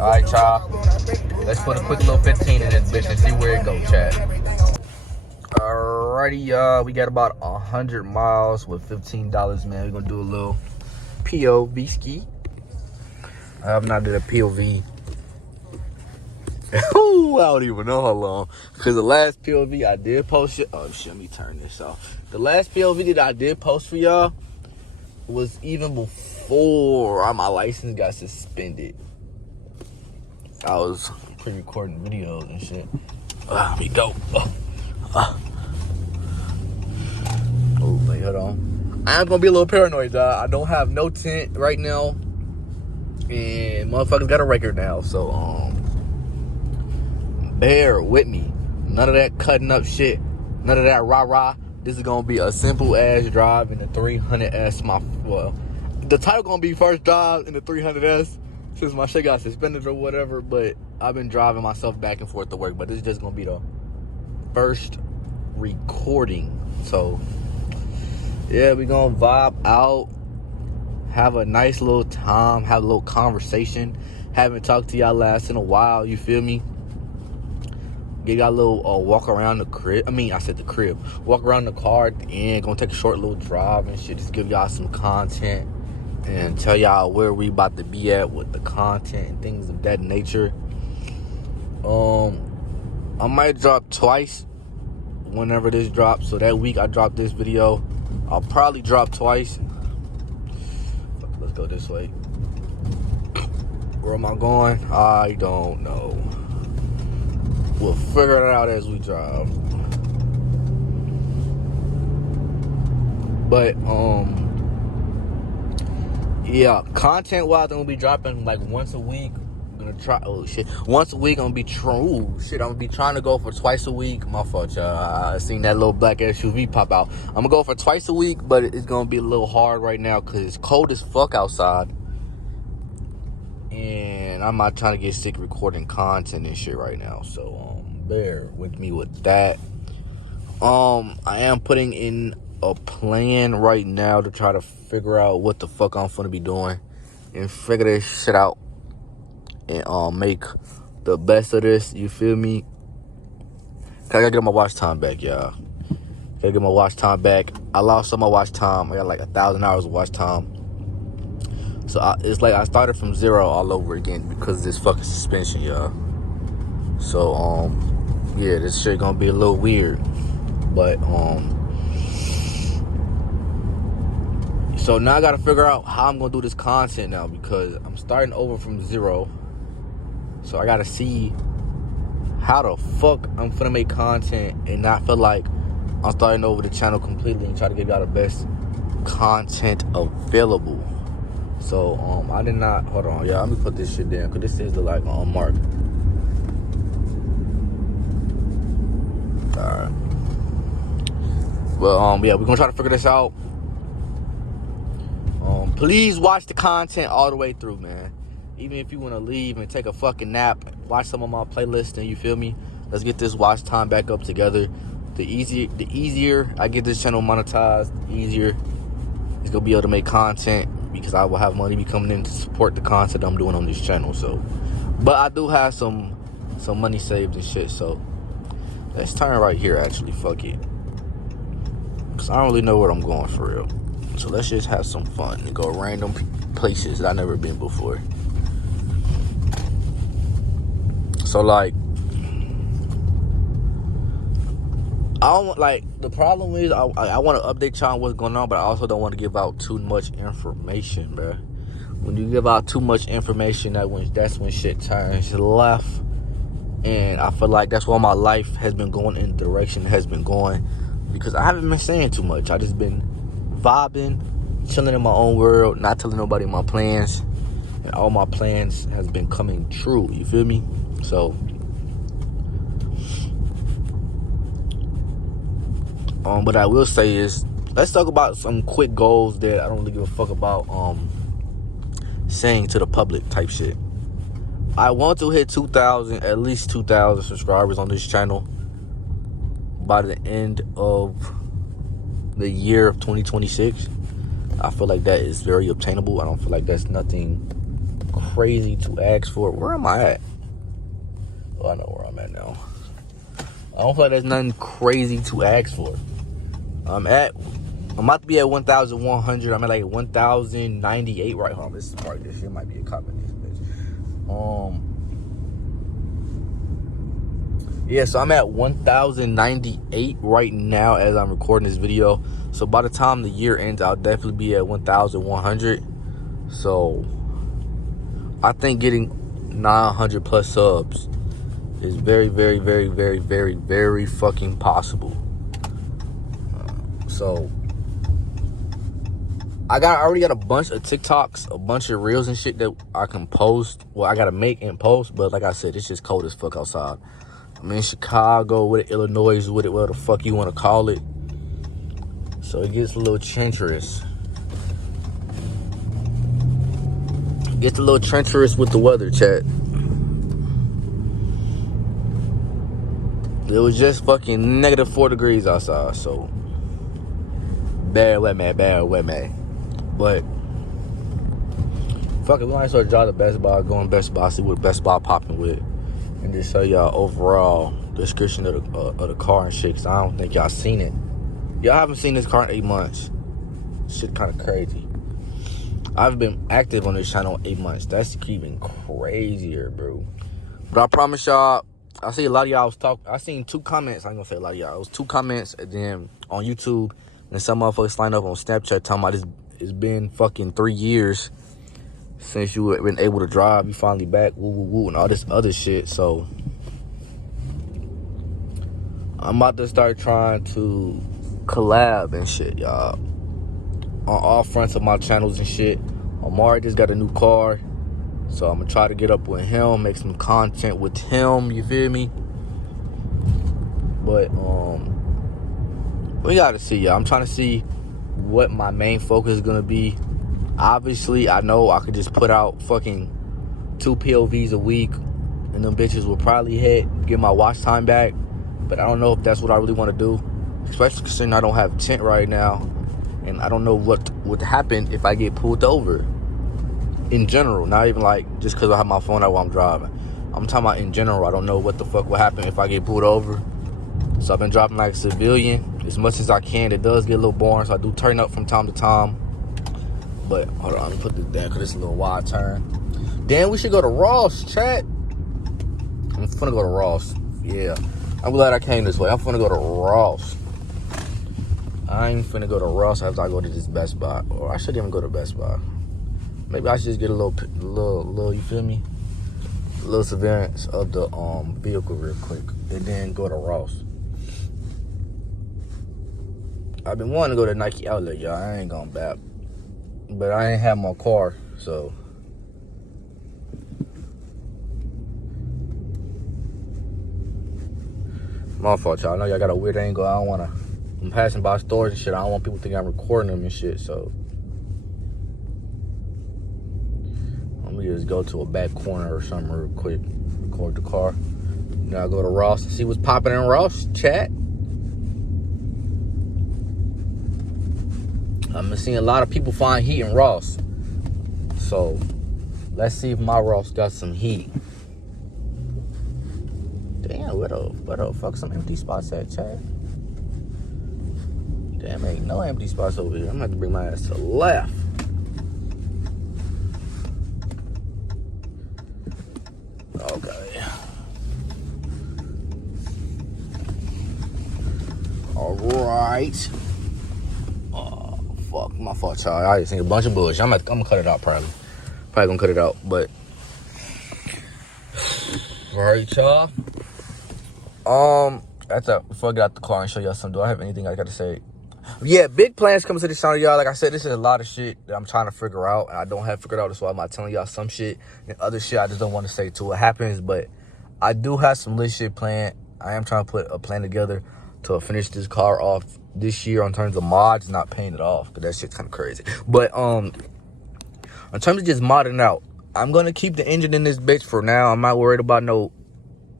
Alright, y'all. Let's put a quick little 15 in this bitch and see where it goes, chat. Alrighty, y'all. We got about 100 miles with $15, man. We're gonna do a little POV ski. I have not did a POV. Ooh, I don't even know how long. Because the last POV I did post it. Oh shit, let me turn this off. The last POV that I did post for y'all was even before my license got suspended. I was pre-recording videos and shit. Here we go. Oh, wait, hold on. I'm gonna be a little paranoid, dog. I don't have no tent right now, and motherfuckers got a record now. So, bear with me. None of that cutting up shit. None of that rah-rah. This is gonna be a simple ass drive in the 300s. The title gonna be first drive in the 300s since my shit got suspended or whatever. But I've been driving myself back and forth to work. But this is just gonna be the first recording. So yeah, we gonna vibe out, have a nice little time, have a little conversation. Haven't talked to y'all last in a while. You feel me? Get y'all a little walk around the crib. I said the crib. Walk around the car at the end. Gonna take a short little drive and shit. Just give y'all some content and tell y'all where we about to be at with the content and things of that nature. I might drop twice whenever this drops. So that week I dropped this video, I'll probably drop twice. Let's go this way. Where am I going? I don't know. We'll figure it out as we drive. But yeah, content wise, I'm gonna be dropping like once a week. I'm gonna try once a week. I'm gonna be I'm gonna be trying to go for twice a week. My fault, y'all. I seen that little black SUV pop out. I'm gonna go for twice a week, but it's gonna be a little hard right now because it's cold as fuck outside. And I'm not trying to get sick recording content and shit right now. So bear with me with that. I am putting in a plan right now to try to figure out what the fuck I'm gonna be doing and figure this shit out and make the best of this. You feel me? I gotta get my watch time back, y'all. Gotta get my watch time back. I lost some of my watch time. I got like 1,000 hours of watch time. So it's like I started from zero all over again because of this fucking suspension, y'all. So yeah, this shit gonna be a little weird, but so now I gotta figure out how I'm gonna do this content now because I'm starting over from zero. So I gotta see how the fuck I'm finna make content and not feel like I'm starting over the channel completely and try to give y'all the best content available. So I did not, hold on, y'all, let me put this shit down because this is the like mark. Alright. Well, yeah, we're gonna try to figure this out. Please watch the content all the way through, man. Even if you want to leave and take a fucking nap, watch some of my playlists and you feel me? Let's get this watch time back up together. The easier I get this channel monetized, the easier it's gonna be able to make content because I will have money coming in to support the content I'm doing on this channel. So, but I do have some money saved and shit. So let's turn right here. Actually, fuck it, cause I don't really know where I'm going for real. So let's just have some fun and go random places that I've never been before. So like, I don't like, the problem is I want to update y'all on what's going on, but I also don't want to give out too much information, bro. When you give out too much information, that's when shit turns left. And I feel like that's why my life has been going in the direction it has been going, because I haven't been saying too much. I just been vibing, chilling in my own world, not telling nobody my plans, and all my plans has been coming true. You feel me? So what I will say is, let's talk about some quick goals that I don't really give a fuck about saying to the public type shit. I want to hit at least 2,000 subscribers on this channel by the end of the year of 2026. I feel like that is very obtainable. I don't feel like that's nothing crazy to ask for. Where am I at? Well, I know where I'm at now. I don't feel like there's nothing crazy to ask for. I'm about to be at 1,100. I'm at like 1,098 right now. This is part. This shit might be a comment. This bitch. Yeah, so I'm at 1,098 right now as I'm recording this video. So by the time the year ends, I'll definitely be at 1,100. So I think getting 900 plus subs is very, very, very, very, very, very fucking possible. So I already got a bunch of TikToks, a bunch of reels and shit that I can post. Well, I gotta make and post, but like I said, it's just cold as fuck outside. I'm in Chicago with it, Illinois with it, whatever the fuck you want to call it. So it gets a little treacherous. Gets a little treacherous with the weather, chat. It was just fucking -4 degrees outside, so bad weather, man. But fuck it, we might sort of drive to Best Buy, go in Best Buy, see what Best Buy popping with, and just show y'all overall description of the car and shit, cause I don't think y'all seen it. Y'all haven't seen this car in 8 months. Shit kind of crazy. I've been active on this channel 8 months. That's even crazier, bro. But I promise y'all, I see a lot of y'all was talking. I seen 2 comments. I ain't gonna say a lot of y'all. It was 2 comments, and then on YouTube, and some motherfuckers lined up on Snapchat talking about this. It's been fucking 3 years since you been able to drive. You finally back, woo woo woo, and all this other shit. So I'm about to start trying to collab and shit, y'all, on all fronts of my channels and shit. Omari just got a new car, so I'm gonna try to get up with him, make some content with him, you feel me? But we gotta see, y'all. I'm trying to see what my main focus is gonna be. Obviously, I know I could just put out fucking 2 POVs a week, and them bitches will probably get my watch time back. But I don't know if that's what I really want to do, especially considering I don't have tent right now, and I don't know what would happen if I get pulled over. In general, not even like just because I have my phone out while I'm driving. I'm talking about in general. I don't know what the fuck will happen if I get pulled over. So I've been driving like a civilian as much as I can. It does get a little boring, so I do turn up from time to time. But hold on, let me put this down because it's a little wide turn. Damn, we should go to Ross, chat. I'm finna go to Ross. Yeah, I'm glad I came this way. I'm finna go to Ross. I ain't finna go to Ross after I go to this Best Buy. Or I shouldn't even go to Best Buy. Maybe I should just get a little, you feel me? A little surveillance of the vehicle real quick, and then go to Ross. I've been wanting to go to Nike Outlet, y'all. I ain't gonna bap, but I ain't have my car, so. My fault, y'all. I know y'all got a weird angle. I don't wanna. I'm passing by stores and shit. I don't want people thinking I'm recording them and shit, so. Let me just go to a back corner or something real quick. Record the car. Now I go to Ross and see what's popping in Ross, chat. I'm seeing a lot of people find heat in Ross. So, let's see if my Ross got some heat. Damn, where the fuck some empty spots at, chat? Damn, ain't no empty spots over here. I'm gonna have to bring my ass to the left. Okay. Alright. Oh, fuck. My fault, y'all. I just seen a bunch of bullshit. I'm gonna cut it out, probably. Probably gonna cut it out, but. Alright, y'all. Before I get out the car and show y'all something, do I have anything I gotta say? Yeah, big plans coming to this channel, y'all. Like I said, this is a lot of shit that I'm trying to figure out, and I don't have figured out. That's why I'm not telling y'all some shit, and other shit I just don't want to say till what happens. But I do have some lit shit planned. I am trying to put a plan together to finish this car off this year in terms of mods, not paying it off, because that shit's kind of crazy. But in terms of just modding out, I'm gonna keep the engine in this bitch for now. I'm not worried about no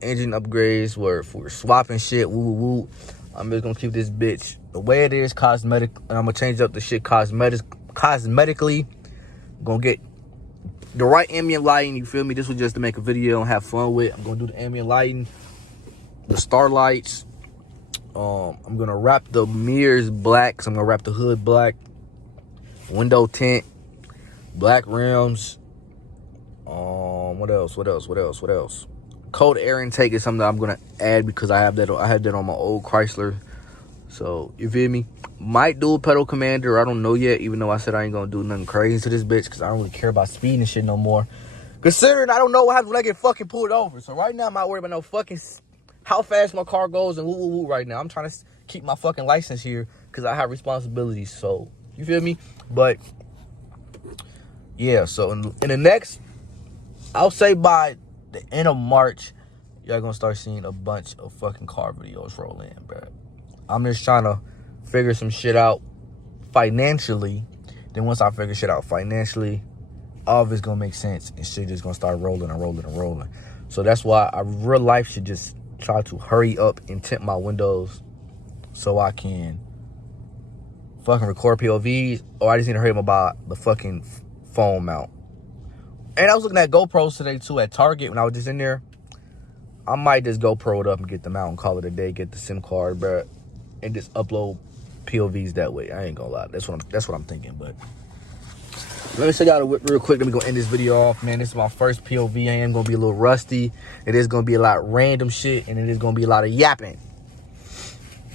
engine upgrades where if we're swapping shit, woo woo woo. I'm just gonna keep this bitch the way it is, cosmetic, and I'm gonna change up the shit cosmetically. Gonna get the right ambient lighting, you feel me? This was just to make a video and have fun with. I'm gonna do the ambient lighting, the starlights. I'm gonna wrap the mirrors black, so I'm gonna wrap the hood black, window tint, black rims. What else? Cold air intake is something that I'm gonna add because I had that on my old Chrysler. So you feel me? Might do a pedal commander. I don't know yet, even though I said I ain't gonna do nothing crazy to this bitch because I don't really care about speed and shit no more. Considering I don't know what happens when I get fucking pulled over. So right now I'm not worried about no fucking how fast my car goes and woo right now. I'm trying to keep my fucking license here because I have responsibilities. So you feel me? But yeah, so in the next, I'll say by the end of March, y'all gonna start seeing a bunch of fucking car videos roll in, bro. I'm just trying to figure some shit out financially. Then once I figure shit out financially, all of it's gonna make sense and shit just gonna start rolling. So that's why real life should just try to hurry up and tint my windows so I can fucking record POVs, or I just need to hurry up about the fucking phone mount. And I was looking at GoPros today too at Target when I was just in there. I might just GoPro it up and get them out and call it a day, get the SIM card, bro, and just upload POVs that way. I ain't gonna lie. That's what I'm thinking. But let me show y'all real quick. Let me go end this video off, man. This is my first POV. I am gonna be a little rusty. It is gonna be a lot of random shit, and it is gonna be a lot of yapping.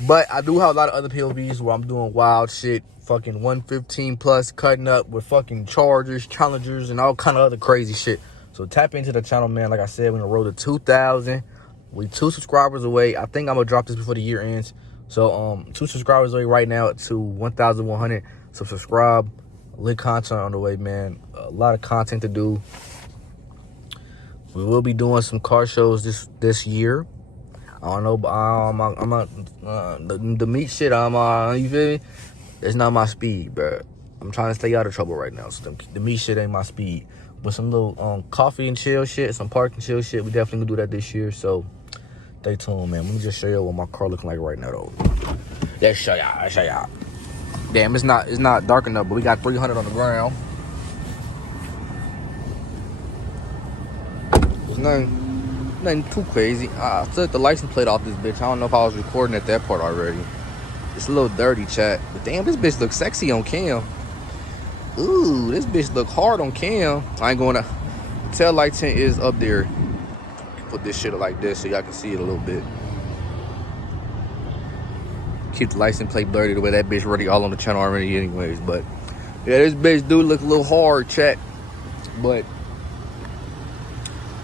But I do have a lot of other POVs where I'm doing wild shit, fucking 115 plus, cutting up with fucking Chargers, Challengers, and all kind of other crazy shit. So tap into the channel, man. Like I said, we're gonna roll to 2,000. We 2 subscribers away. I think I'm gonna drop this before the year ends. So 2 subscribers away right now to 1,100. So subscribe. Lit content on the way, man. A lot of content to do. We will be doing some car shows this year. I don't know, but I'm not the meat shit. You feel me? It's not my speed, bro. I'm trying to stay out of trouble right now. So the meat shit ain't my speed. But some little coffee and chill shit, some park and chill shit, we definitely gonna do that this year. So stay tuned, man. Let me just show you what my car looking like right now, though. Let's show y'all. Damn, it's not dark enough, but we got 300 on the ground. There's nothing too crazy. I took the license plate off this bitch. I don't know if I was recording at that part already. It's a little dirty, chat. But damn, this bitch looks sexy on cam. Ooh, this bitch look hard on cam. I ain't going to. The tail light tint is up there. Put this shit like this so y'all can see it a little bit. Keep the license plate blurry the way that bitch already all on the channel already anyways. But yeah, this bitch do look a little hard, chat. But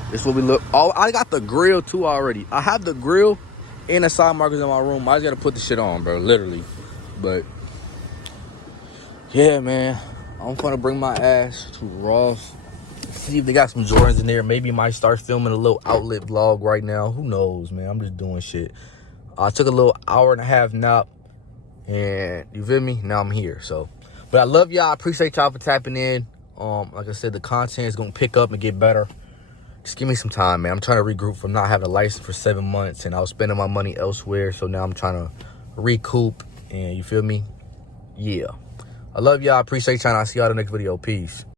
this what we look. Oh, I got the grill too already. I have the grill and the side markers in my room. I just gotta put the shit on, bro, literally. But yeah, man, I'm gonna bring my ass to Ross. See if they got some Jordans in there. Maybe might start filming a little outlet vlog right now. Who knows, man? I'm just doing shit. I took a little hour-and-a-half nap, and you feel me? Now I'm here. So, but I love y'all. I appreciate y'all for tapping in. Like I said, the content is gonna pick up and get better. Just give me some time, man. I'm trying to regroup from not having a license for 7 months, and I was spending my money elsewhere. So now I'm trying to recoup, and you feel me? Yeah. I love y'all. I appreciate y'all. I'll see y'all in the next video. Peace.